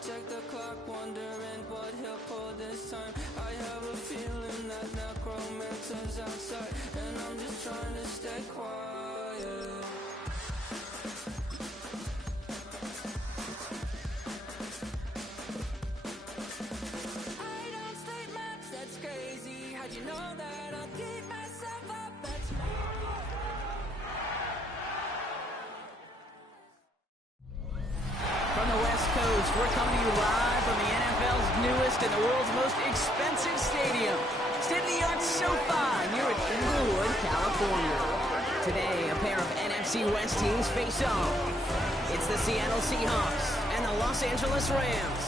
check the clock, wondering what he'll pull this time. I have a feeling that necromancer's outside, and I'm just trying to stay quiet. I don't sleep much, that's crazy. How'd you know that? I'll keep myself up, that's me. From the West Coast, we're coming to you live from the NFL's newest and the world's most expensive stadium, state-of-the-art SoFi here in Inglewood, California. Today, a pair of NFC West teams face off. It's the Seattle Seahawks and the Los Angeles Rams.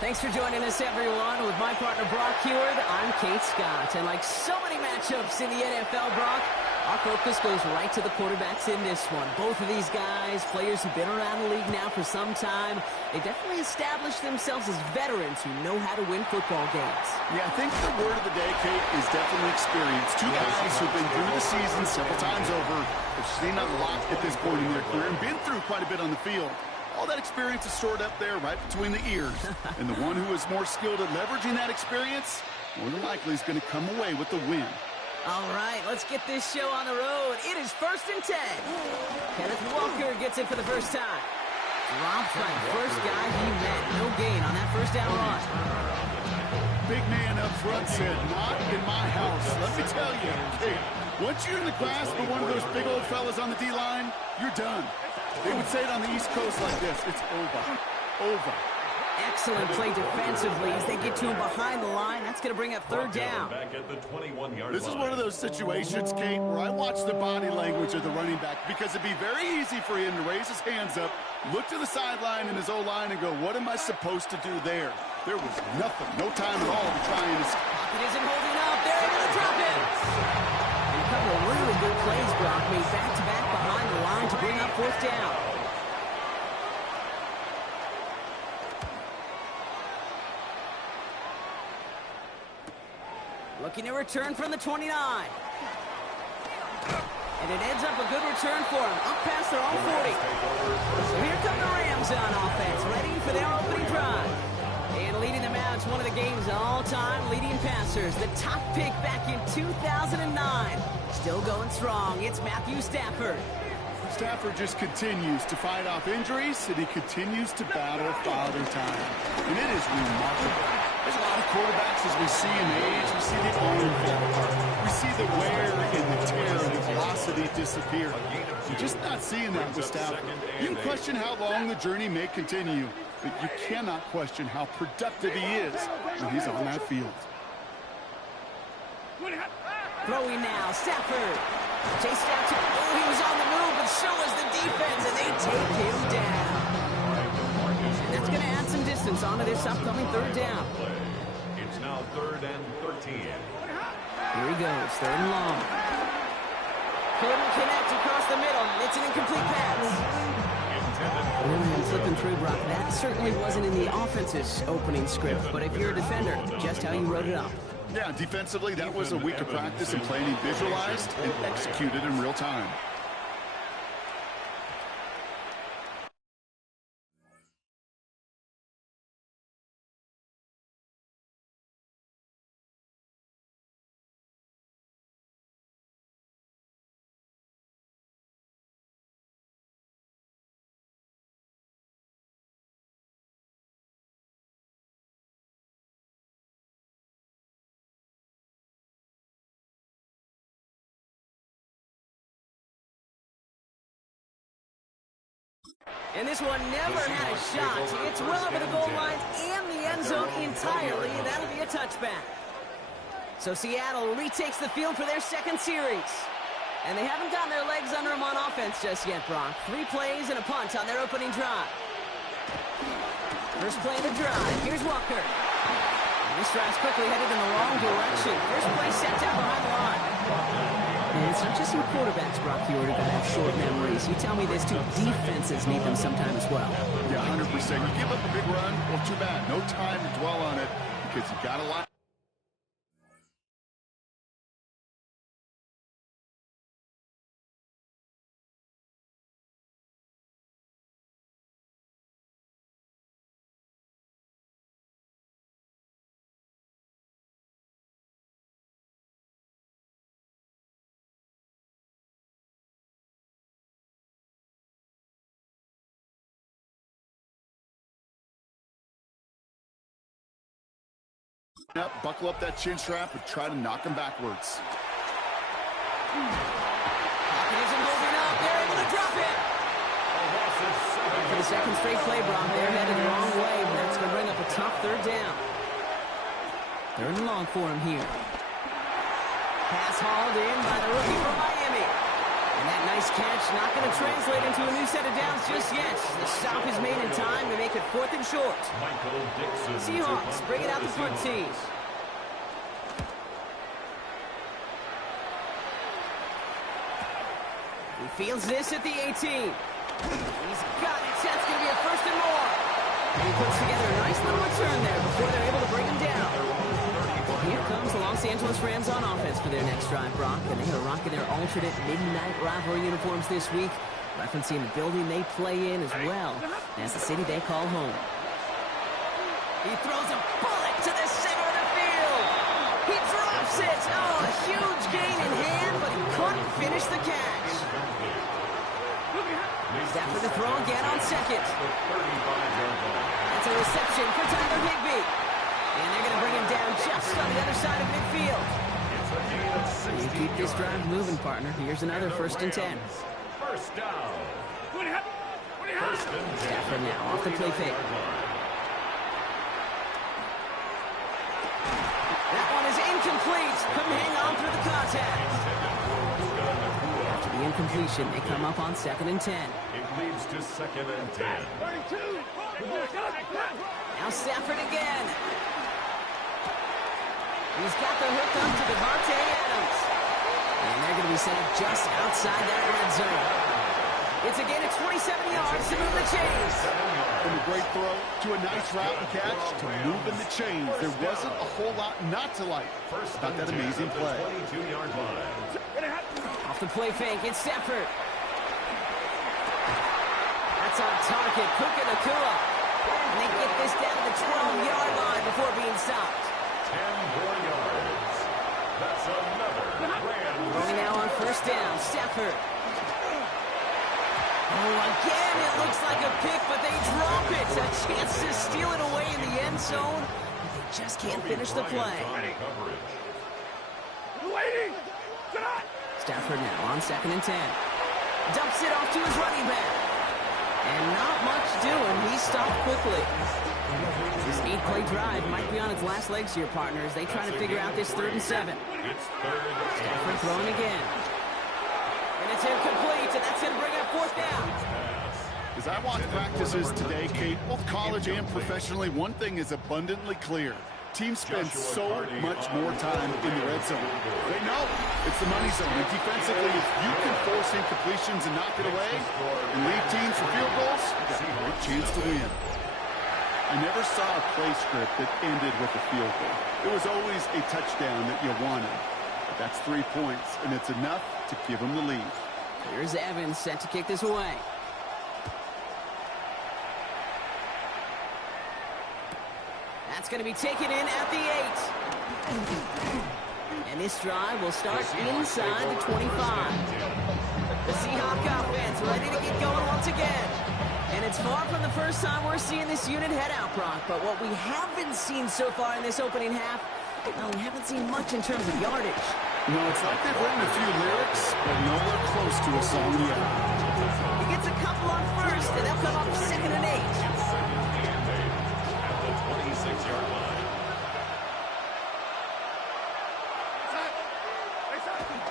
Thanks for joining us, everyone. With my partner, Brock Heward, I'm Kate Scott. And like so many matchups in the NFL, Brock, our focus goes right to the quarterbacks in this one. Both of these guys, players who've been around the league now for some time, they definitely established themselves as veterans who know how to win football games. Yeah, I think the word of the day, Kate, is definitely experience. Two guys who've been through the season several times over. They've seen a lot at this point in their career and been through quite a bit on the field. All that experience is stored up there right between the ears. And the one who is more skilled at leveraging that experience, more than likely is going to come away with the win. All right, let's get this show on the road. It is 1st and 10. Kenneth Walker gets it for the first time. Dropped by the first guy he met. No gain on that first down run. Big man up front said, not in my house. Let me tell you, Kate, once you're in the grasp of one of those big old fellas on the D-line, you're done. They would say it on the East Coast like this, it's over. Over. Excellent play defensively as they get to him behind the line. That's going to bring up 3rd down. Back at the 21-yard This is one of those situations, Kate, where I watch the body language of the running back because it'd be very easy for him to raise his hands up, look to the sideline in his O-line and go, what am I supposed to do there? There was nothing, no time at all to try and... Pocket isn't holding up. They're able to drop it. And a couple of really good plays, Brock, made back-to-back behind the line to bring up 4th down. Looking to return from the 29. And it ends up a good return for him, up past their own 40. So here come the Rams on offense, ready for their opening drive. And leading them out is one of the game's all-time leading passers, the top pick back in 2009. Still going strong, it's Matthew Stafford. Stafford just continues to fight off injuries, and he continues to battle Father Time. And it is remarkable. There's a lot of quarterbacks as we see in age. We see the arm fall apart. We see the wear and the tear and the velocity disappear. You're just not seeing that with Stafford. You can question how long the journey may continue, but you cannot question how productive he is when he's on that field. Throwing now, Stafford. Chased out to... Oh, he was on the move, but so was the defense, and they take him down. And that's going to add some distance onto this upcoming 3rd down. It's now 3rd and 13. Here he goes, 3rd and long. Couldn't connect across the middle. It's an incomplete pass. Flipping through, Brock. That certainly wasn't in the offense's opening script, but if you're a defender, just how you wrote it up. Yeah, defensively, that was a week of practice and planning visualized and executed in real time. And this one never had a shot. It's well over the goal line and the end zone entirely, and that'll be a touchback. So Seattle retakes the field for their 2nd series. And they haven't gotten their legs under them on offense just yet, Brock. 3 plays and a punt on their opening drive. First play of the drive. Here's Walker. And this drive's quickly headed in the wrong direction. First play set down behind the line. And it's not just some quarterbacks, Brock, you already got to have short memories. You tell me this too, defenses need them sometime as well. Yeah, 100%. You give up a big run, well, too bad. No time to dwell on it because you got a lot. Buckle up that chin strap and try to knock him backwards. Pocket isn't holding up. They're able to drop it. For the second straight play, Brock, they're headed the wrong way, but that's going to bring up a tough third down. Third and long for him here. Pass hauled in by the rookie from Miami. And that nice catch not going to translate into a new set of downs just yet. The stop is made in time to make it 4th and short. Seahawks bring it out the punt team. He fields this at the 18. He's got it. That's going to be a 1st and more. And he puts together a nice little return there before they're able to bring him down. Here comes the Los Angeles Rams on offense for their next drive, Brock. And they are rocking their alternate midnight rivalry uniforms this week, referencing the building they play in as well as the city they call home. He throws a bullet to the center of the field. He drops it. Oh, a huge gain in hand, but he couldn't finish the catch. Stafford to throw again on second. That's a reception for Tyler Higbee. And they're going to bring him down just on the other side of midfield. You keep this drive moving, partner. Here's another 1st and 10. First down. Stafford now off the play fake. That one is incomplete. Couldn't hang on through the contact. After the incompletion, they come up on 2nd and 10. It leads to 2nd and 10. Now Stafford again. He's got the hook up to Devontae Adams. And they're going to be set just outside that red zone. It's a gain of 27 yards to move the chains. From a great throw to a nice route and catch to moving the chains. There wasn't a whole lot not to like about that amazing play. 22-yard line. Off the play fake, it's Stafford. That's on target. Puka Nacua. And they get this down to the 12-yard line before being stopped. 10 more yards. That's another grand. Going now on 1st down, Stafford. Oh, again, it looks like a pick, but they drop it. A chance to steal it away in the end zone, but they just can't finish the play. Stafford now on 2nd and 10. Dumps it off to his running back. And not much doing. He stopped quickly. This 8-play drive might be on its last legs here, partners. They try to figure out this 3rd and 7. Stafford throwing again. And it's incomplete, and that's going to bring up 4th down. As I watch practices today, Kate, both college and professionally, one thing is abundantly clear. Teams spend so much more time in the red zone. They know it's the money zone. And defensively, if you can force incompletions and knock it away and lead teams for field goals, you got a great chance to win. I never saw a play script that ended with a field goal. It was always a touchdown that you wanted. But that's 3 points, and it's enough to give them the lead. Here's Evans set to kick this away. That's going to be taken in at the 8. And this drive will start inside the 25. The Seahawks offense ready to get going once again. And it's far from the first time we're seeing this unit head out, Brock. But what we haven't seen so far in this opening half, well, we haven't seen much in terms of yardage. No, it's like they've written a few lyrics, but nowhere close to a song yet. He gets a couple on 1st, and they'll come up 2nd and 8.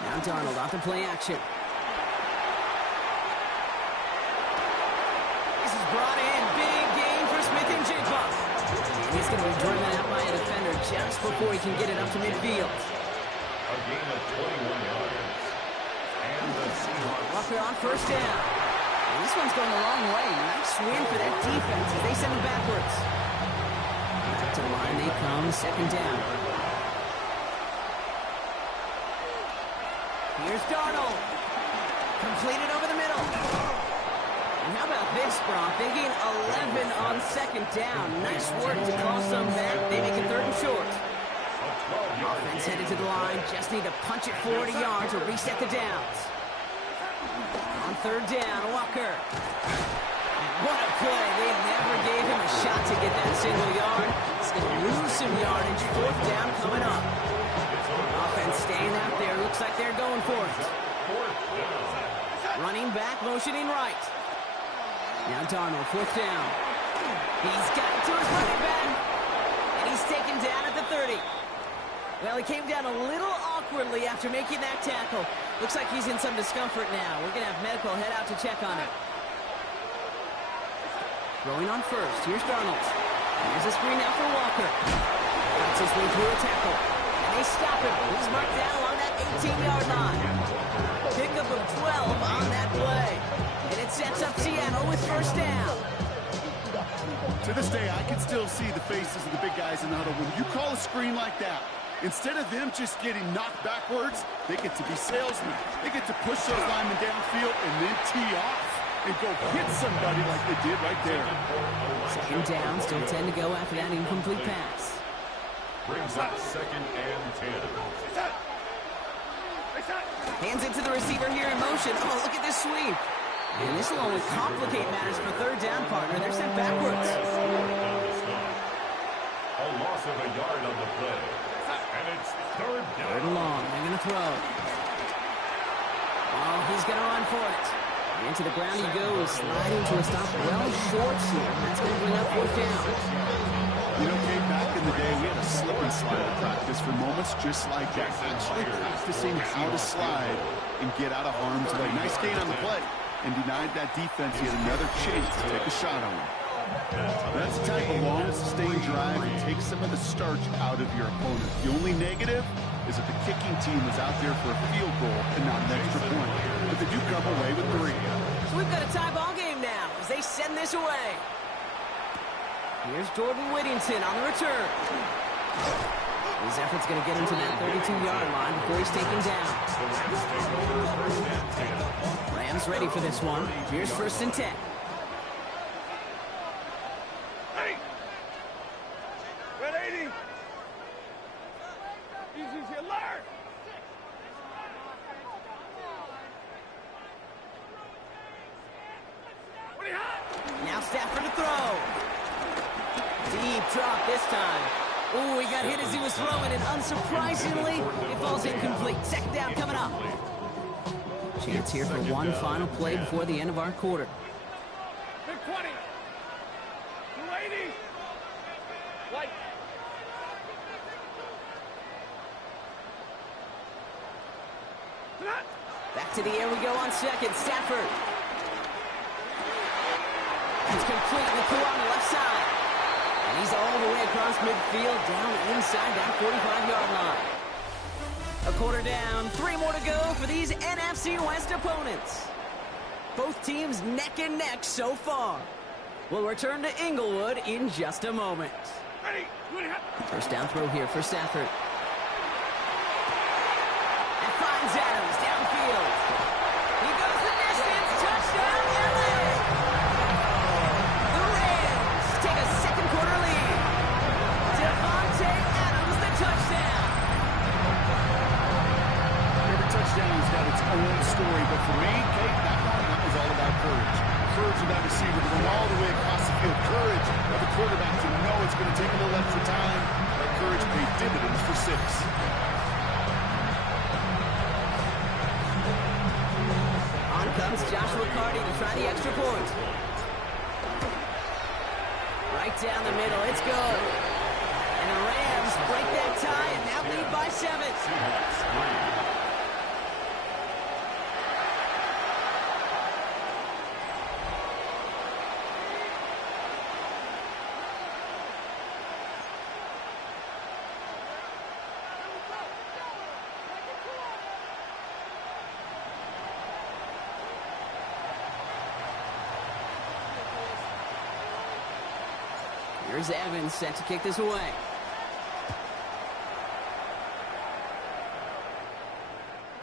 Now Darnold off the play action. This is brought in. Big gain for Smith and Jigba. And he's going to be driven out by a defender just before he can get it up to midfield. A gain of 21 yards. And the Seahawks. Walker on 1st down. And this one's going a long way. Nice win for that defense as they send him backwards. Back to the line they come, 2nd down. Here's Darnold. Completed over the middle. And how about this, Brock? They gain 11 on 2nd down. Nice work to call some back. They make it 3rd and short. Offense headed to the line. Just need to punch it 40 yards to reset the downs. On 3rd down, Walker. What a play. They never gave him a shot to get that single yard. He's going to lose some yardage. Fourth down coming up. Offense staying out there. Looks like they're going for it. Running back, motioning right. Now Darnold, fourth down. He's got it to his running back. And he's taken down at the 30. Well, he came down a little awkwardly after making that tackle. Looks like he's in some discomfort now. We're going to have medical head out to check on him. Throwing on first. Here's Darnold. Here's a screen now for Walker. Cuts his way through a tackle. And they stop him. He's marked down along that 18-yard line. Pickup of 12 on that play. And it sets up Seattle with first down. To this day, I can still see the faces of the big guys in the huddle. When you call a screen like that, instead of them just getting knocked backwards, they get to be salesmen. They get to push those linemen downfield and then tee off and go hit somebody like they did right there. Second down, still 10 to go after that incomplete pass. Brings up second and 10. Hands it to the receiver here in motion. Oh, look at this sweep. And this will only complicate matters for third down, partner. They're sent backwards. A loss of a yard on the play. And it's third down. Third and long. They're going to throw. Oh, he's going to run for it. Into the ground he goes, sliding to a stop well short here. That's going to bring up fourth down. You know, Kate, back in the day, we had a slip and slide practice for moments just like that. Actually practicing how to slide and get out of harm's way. Nice gain on the play. And denied that defense yet another chance to take a shot on him. That's the type of long, sustained drive that takes some of the starch out of your opponent. The only negative is that the kicking team was out there for a field goal and not an extra point. But they do come away with 3. So we've got a tie ball game now as they send this away. Here's Jordan Whittington on the return. His effort's going to get him to that 32-yard line before he's taken down. Rams ready for this one. Here's first and 10. Hey! Red 80! Easy to learn! What do you have? Now Stafford to throw. Deep drop this time. Ooh, he got hit as he was throwing, and unsurprisingly, it falls incomplete. Second down coming up. Chance here for one final play before the end of our quarter. Big 20! 280! Light! Back to the air we go on second. Stafford. It's complete with 2 on the left side. And he's all the way across midfield, down inside that 45-yard line. A quarter down, 3 more to go for these NFC West opponents. Both teams neck and neck so far. We'll return to Inglewood in just a moment. Ready! First down throw here for Stafford. And finds Adams downfield. He goes the distance. Touchdown, LA! The Rams take a second quarter lead. Devontae Adams, the touchdown. Every touchdown's got its own story, but for me, Kate, that was all about courage. Courage of that receiver to go all the way across the field. Courage of the quarterback to know it's going to take a little extra time. That courage paid dividends for 6. On comes Joshua Carty to try the extra point. Right down the middle, it's good. And the Rams break that tie and now lead by 7. Here's Evans set to kick this away.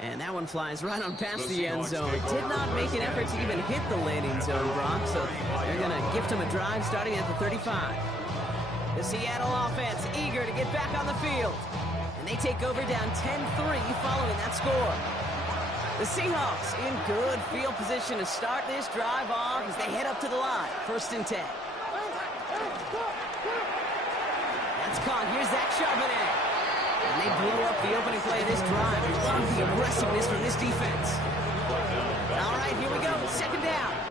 And that one flies right on past the end zone. Did not make an effort to even hit the landing zone, Brock, so they're going to gift him a drive starting at the 35. The Seattle offense eager to get back on the field. And they take over down 10-3 following that score. The Seahawks in good field position to start this drive off as they head up to the line. 1st and 10. That's caught. Here's that Charbonnet. And they blew up the opening play of this drive. Love the aggressiveness from this defense. All right, here we go. 2nd down.